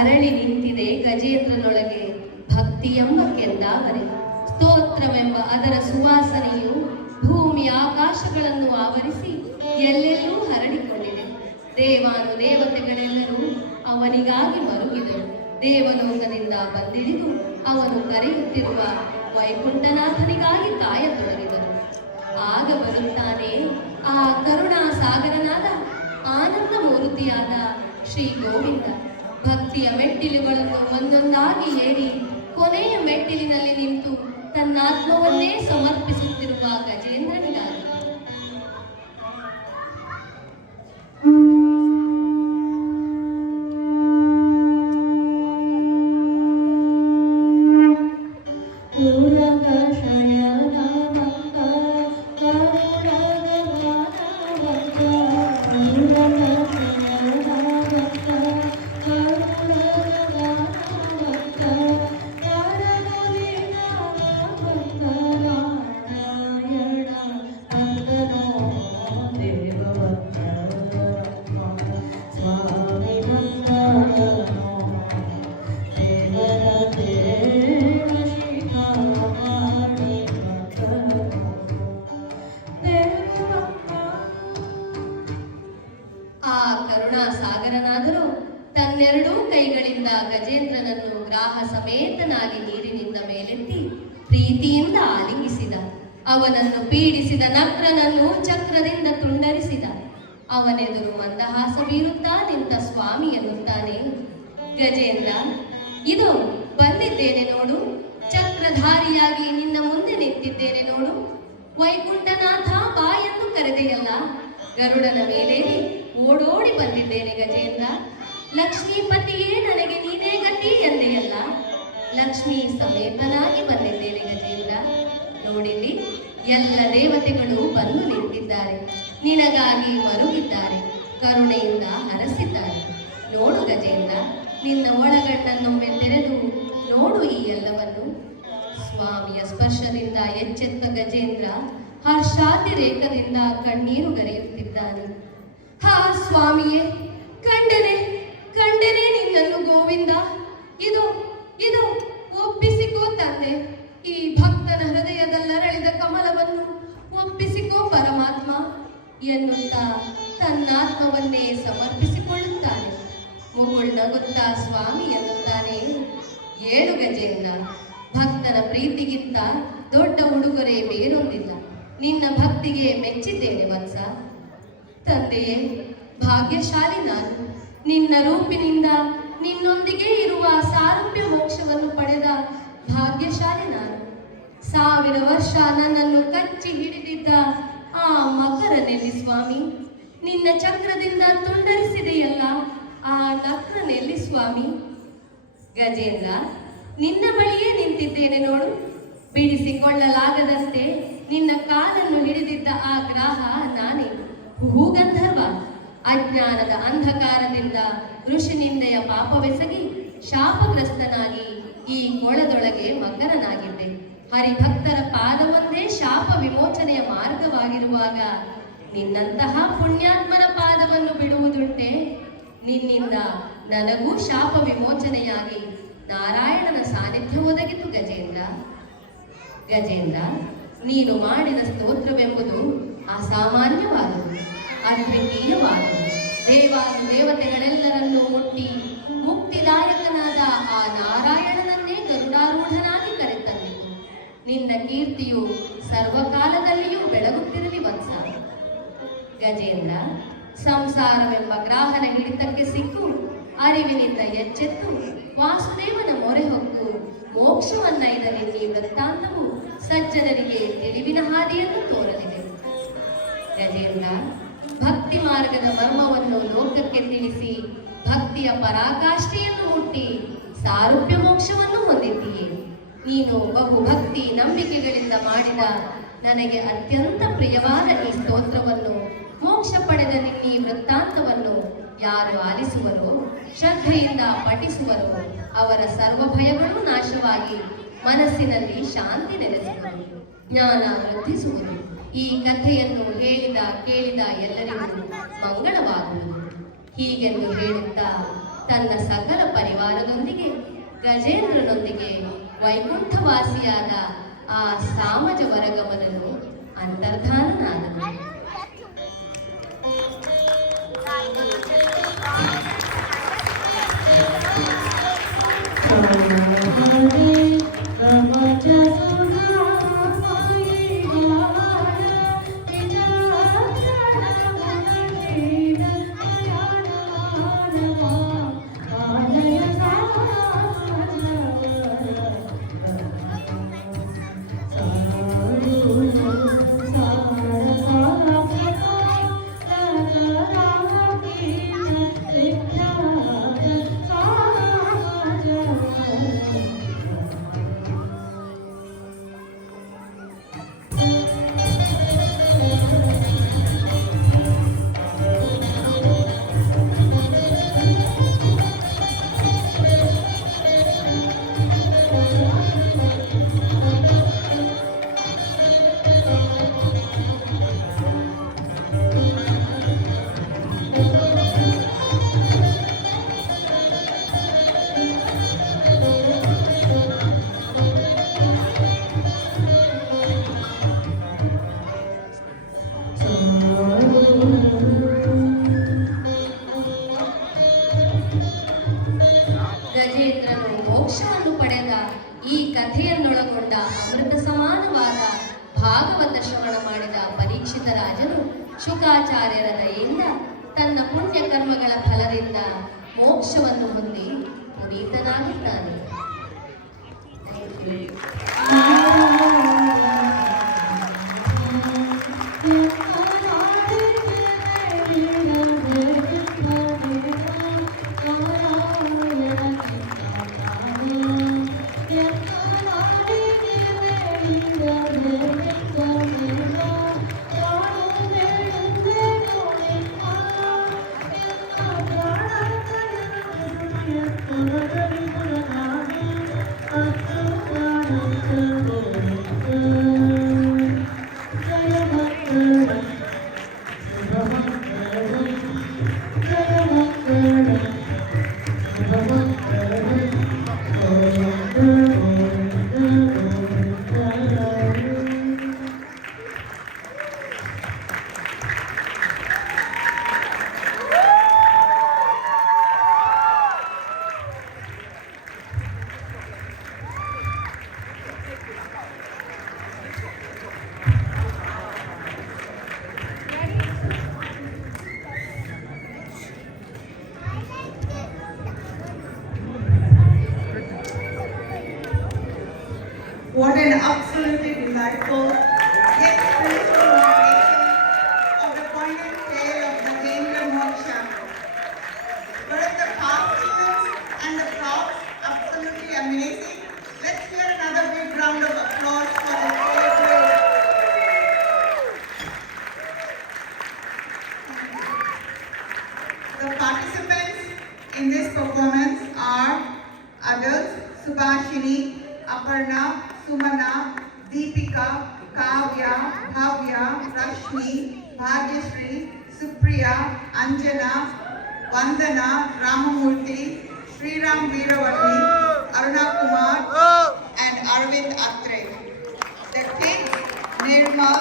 ಅರಳಿ ನಿಂತಿದೆ ಗಜೇಂದ್ರನೊಳಗೆ ಭಕ್ತಿ ಎಂಬ ಕೆಂದಾವರೆ. ಸ್ತೋತ್ರವೆಂಬ ಅದರ ಸುವಾಸನೆಯು ಭೂಮಿ ಆಕಾಶಗಳನ್ನು ಆವರಿಸಿ ಎಲ್ಲೆಲ್ಲೂ ಹರಡಿಕೊಂಡಿದೆ. ದೇವಾನು ದೇವತೆಗಳೆಲ್ಲರೂ ಅವನಿಗಾಗಿ ಮರುಗಿದರು. ದೇವಲೋಕದಿಂದ ಬಂದಿಳಿದು ಅವನು ಕರೆಯುತ್ತಿರುವ ವೈಕುಂಠನಾಥನಿಗಾಗಿ ಕಾಯತೊಡಗಿದರು. ಆಗ ಬರುತ್ತಾನೆ ಆ ಕರುಣಾ ಸಾಗರನಾದ ಆನಂದ ಮೂರ್ತಿಯಾದ ಶ್ರೀ ಗೋವಿಂದ. ಭಕ್ತಿಯ ಮೆಟ್ಟಿಲುಗಳನ್ನು ಒಂದೊಂದಾಗಿ ಏರಿ ಕೊನೆಯ ಮೆಟ್ಟಿಲಿನಲ್ಲಿ ನಿಂತು ತನ್ನಾತ್ಮವನ್ನೇ ಸಮರ್ಪಿಸುತ್ತಿರುವ ಗಜೇಂದ್ರನಿಗಾಗಿ. ಸಾಗರನಾದರೂ ತನ್ನೆರಡೂ ಕೈಗಳಿಂದ ಗಜೇಂದ್ರನನ್ನು ಗ್ರಾಹ ಸಮೇತನಾಗಿ ನೀರಿನಿಂದ ಮೇಲೆತ್ತಿ ಪ್ರೀತಿಯಿಂದ ಆಲಿಂಗಿಸಿದ. ಅವನನ್ನು ಪೀಡಿಸಿದ ನಕ್ರನನ್ನು ಚಕ್ರದಿಂದ ತುಂಡರಿಸಿದ. ಅವನೆದುರು ಮಂದಹಾಸ ಬೀರುತ್ತಾ ನಿಂತ ಸ್ವಾಮಿ ಎನ್ನುತ್ತಾನೆ, ಗಜೇಂದ್ರ, ಇದು ಬಂದಿದ್ದೇನೆ ನೋಡು, ಚಕ್ರಧಾರಿಯಾಗಿ ನಿನ್ನ ಮುಂದೆ ನಿಂತಿದ್ದೇನೆ ನೋಡು. ವೈಕುಂಠನಾಥ ಬಾ ಎಂದು ಕರೆದೆಯಲ್ಲ, ಗರುಡನ ಮೇಲೇರಿ ಓಡೋಡಿ ಬಂದಿದ್ದೇನೆ ಗಜೇಂದ್ರ. ಲಕ್ಷ್ಮೀಪತಿಯೇ ನನಗೆ ನೀನೇ ಗತಿ ಎಂದೆಯಲ್ಲ, ಲಕ್ಷ್ಮೀ ಸಮೇತನಾಗಿ ಬಂದಿದ್ದೇನೆ ಗಜೇಂದ್ರ. ನೋಡಿಲ್ಲಿ ಎಲ್ಲ ದೇವತೆಗಳು ಬಂದು ನಿಂತಿದ್ದಾರೆ, ನಿನಗಾಗಿ ಮರುಗಿದ್ದಾರೆ, ಕರುಣೆಯಿಂದ ಹರಸಿದ್ದಾರೆ. ನೋಡು ಗಜೇಂದ್ರ, ನಿನ್ನ ಒಳಗಣ್ಣನ್ನೊಮ್ಮೆ ತೆರೆದು ನೋಡು ಈ ಎಲ್ಲವನ್ನು. ಸ್ವಾಮಿಯ ಸ್ಪರ್ಶದಿಂದ ಎಚ್ಚೆತ್ತ ಗಜೇಂದ್ರ ಹರ್ಷಾತಿರೇಕದಿಂದ ಕಣ್ಣೀರು ಗರೆಯುತ್ತಿದ್ದಾನೆ. ಹಾ ಸ್ವಾಮಿಯೇ, ಕಂಡನೆ ಕಂಡನೆ ನಿನ್ನನ್ನು ಗೋವಿಂದ. ಇದು ಇದು ಒಪ್ಪಿಸಿಕೋ ತಂದೆ, ಈ ಭಕ್ತನ ಹೃದಯದಲ್ಲರಳಿದ ಕಮಲವನ್ನು ಒಪ್ಪಿಸಿಕೋ ಪರಮಾತ್ಮ ಎನ್ನುತ್ತಾ ತನ್ನಾತ್ಮವನ್ನೇ ಸಮರ್ಪಿಸಿಕೊಳ್ಳುತ್ತಾನೆ. ಮುಗುಳ್ನಗುತ್ತಾ ಸ್ವಾಮಿ ಎನ್ನುತ್ತಾನೆ, ಏಳು ಗಜೇಂದ್ರ, ಭಕ್ತನ ಪ್ರೀತಿಗಿಂತ ದೊಡ್ಡ ಉಡುಗೊರೆ ಬೇರೊಂದಿಲ್ಲ. ನಿನ್ನ ಭಕ್ತಿಗೆ ಮೆಚ್ಚಿದ್ದೇನೆ ವತ್ಸ. ತಂದೆಯೇ, ಭಾಗ್ಯಶಾಲಿ ನಾನು. ನಿನ್ನ ರೂಪಿನಿಂದ ನಿನ್ನೊಂದಿಗೆ ಇರುವ ಸಾರೂಪ್ಯ ಮೋಕ್ಷವನ್ನು ಪಡೆದ ಭಾಗ್ಯಶಾಲಿ ನಾನು. 1000 ವರ್ಷ ನನ್ನನ್ನು ಕಚ್ಚಿ ಹಿಡಿದಿದ್ದ ಆ ಮಕರನೆಲ್ಲಿ ಸ್ವಾಮಿ? ನಿನ್ನ ಚಕ್ರದಿಂದ ತುಂಡರಿಸಿದೆಯಲ್ಲ, ಆ ನಕ್ರನೆಲ್ಲಿ ಸ್ವಾಮಿ? ಗಜೇಂದ್ರ, ನಿನ್ನ ಬಳಿಯೇ ನಿಂತಿದ್ದೇನೆ ನೋಡು. ಬಿಡಿಸಿಕೊಳ್ಳಲಾಗದಂತೆ ನಿನ್ನ ಕಾಲನ್ನು ಹಿಡಿದಿದ್ದ ಆ ಗ್ರಾಹ ನಾನೇ, ಭೂಗಂಧರ್ವ. ಅಜ್ಞಾನದ ಅಂಧಕಾರದಿಂದ ಋಷಿನಿಂದೆಯ ಪಾಪವೆಸಗಿ ಶಾಪಗ್ರಸ್ತನಾಗಿ ಈ ಕೊಳದೊಳಗೆ ಮಗ್ಗರನಾಗಿದ್ದೆ. ಹರಿಭಕ್ತರ ಪಾದವೊಂದೇ ಶಾಪ ವಿಮೋಚನೆಯ ಮಾರ್ಗವಾಗಿರುವಾಗ ನಿನ್ನಂತಹ ಪುಣ್ಯಾತ್ಮನ ಪಾದವನ್ನು ಬಿಡುವುದುಂಟೆ? ನಿನ್ನಿಂದ ನನಗೂ ಶಾಪ ವಿಮೋಚನೆಯಾಗಿ ನಾರಾಯಣನ ಸಾನ್ನಿಧ್ಯ ಒದಗಿತು ಗಜೇಂದ್ರ. ಗಜೇಂದ್ರ, ನೀನು ಮಾಡಿದ ಸ್ತೋತ್ರವೆಂಬುದು ಅಸಾಮಾನ್ಯವಾದುದು, ಅದ್ವಿತೀಯವಾದುದು. ದೇವಾನು ದೇವತೆಗಳೆಲ್ಲರನ್ನೂ ಮುಟ್ಟಿ ಮುಕ್ತಿದಾಯಕನಾದ ಆ ನಾರಾಯಣನನ್ನೇ ಗರುಡಾರೂಢನಾಗಿ ಕರೆತಂದಿತು. ನಿನ್ನ ಕೀರ್ತಿಯು ಸರ್ವಕಾಲದಲ್ಲಿಯೂ ಬೆಳಗುತ್ತಿರಲಿ ವತ್ಸ. ಗಜೇಂದ್ರ, ಸಂಸಾರವೆಂಬ ಗ್ರಾಹನ ಹಿಡಿತಕ್ಕೆ ಸಿಕ್ಕು ಅರಿವಿನಿಂದ ಎಚ್ಚೆತ್ತು ವಾಸುದೇವನ ಮೊರೆ ಹೊಕ್ಕು ಮೋಕ್ಷವನ್ನೈದಲ್ಲಿ ಈ ವೃತ್ತಾಂತವು ಸಜ್ಜನರಿಗೆ ತಿಳಿವಿನ ಹಾದಿಯನ್ನು ತೋರಲಿದೆ. ಗಜೇಂದ್ರ, ಭಕ್ತಿ ಮಾರ್ಗದ ಮರ್ಮವನ್ನು ಲೋಕಕ್ಕೆ ತಿಳಿಸಿ ಭಕ್ತಿಯ ಪರಾಕಾಷ್ಠೆಯನ್ನು ಮುಟ್ಟಿ ಸಾರೂಪ್ಯ ಮೋಕ್ಷವನ್ನು ಹೊಂದಿದ್ದೀಯೆ. ನೀನು ಬಹು ಭಕ್ತಿ ನಂಬಿಕೆಗಳಿಂದ ಮಾಡಿದ ನನಗೆ ಅತ್ಯಂತ ಪ್ರಿಯವಾದ ಈ ಸ್ತೋತ್ರವನ್ನು, ಮೋಕ್ಷ ಪಡೆದ ನಿನ್ನ ಈ ವೃತ್ತಾಂತವನ್ನು ಯಾರು ಆಲಿಸುವರೋ, ಶ್ರದ್ಧೆಯಿಂದ ಪಠಿಸುವರೋ, ಅವರ ಸರ್ವ ಭಯಗಳು ನಾಶವಾಗಿ ಮನಸ್ಸಿನಲ್ಲಿ ಶಾಂತಿ ನೆಲೆಸುವುದು, ಜ್ಞಾನ ವೃದ್ಧಿಸುವುದು. ಈ ಕಥೆಯನ್ನು ಹೇಳಿದ ಕೇಳಿದ ಎಲ್ಲರಿಗೂ ಮಂಗಳವಾಗುವುದು. ಹೀಗೆಂದು ಹೇಳುತ್ತಾ ತನ್ನ ಸಕಲ ಪರಿವಾರದೊಂದಿಗೆ ಗಜೇಂದ್ರನೊಂದಿಗೆ ವೈಕುಂಠವಾಸಿಯಾದ ಆ ಸಾಮಜ ವರಗಮನನು ಅಂತರ್ಧಾನನಾದನು. ಗಜೇಂದ್ರನು ಮೋಕ್ಷವನ್ನು ಪಡೆದ ಈ ಕಥೆಯನ್ನೊಳಗೊಂಡ ಅಮೃತ ಸಮಾನವಾದ ಭಾಗವತ ಶ್ರವಣ ಮಾಡಿದ ಪರೀಕ್ಷಿತ ರಾಜನು ಶುಕಾಚಾರ್ಯರ ದಯೆಯಿಂದ ತನ್ನ ಪುಣ್ಯ ಕರ್ಮಗಳ ಫಲದಿಂದ ಮೋಕ್ಷವನ್ನು ಹೊಂದಿ ಪುನೀತನಾಗಿದ್ದಾನೆ. What an absolutely delightful yet spiritual narration of the poignant tale of the Gajendra Moksha. Weren't the participants and the props absolutely amazing? Let's hear another big round of applause for the poetry. The participants in this performance are adults Subhashini, Aparna, Sumana, Deepika, Kavya, Bhavya, Rashmi, Bhagyashree, Supriya, Anjana, Vandana, Ramamurthy, Sriram Veeravalli, Aruna Kumar, and Arvind Atre. The kids Nirmal,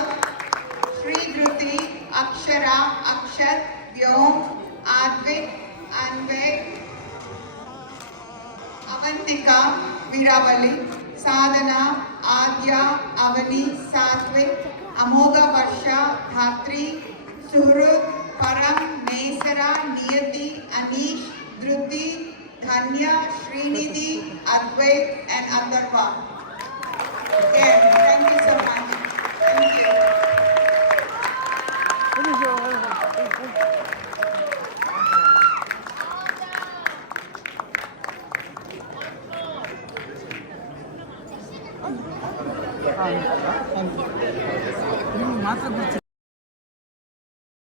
Sri Dhruti, Akshara, Akshat, Vyom, Advik, Anvek, Avantika, Veeravalli, Sadhana, Adya, Avani, Satvik, Amoga Varsha, Dhatri, Suhrut, Param, Nesara, Niyati, Anish, Dhruti, Dhanya, Srinidhi, Advait, and Andarva. Again, thank you so much. Thank you. ಮಾತ್ರ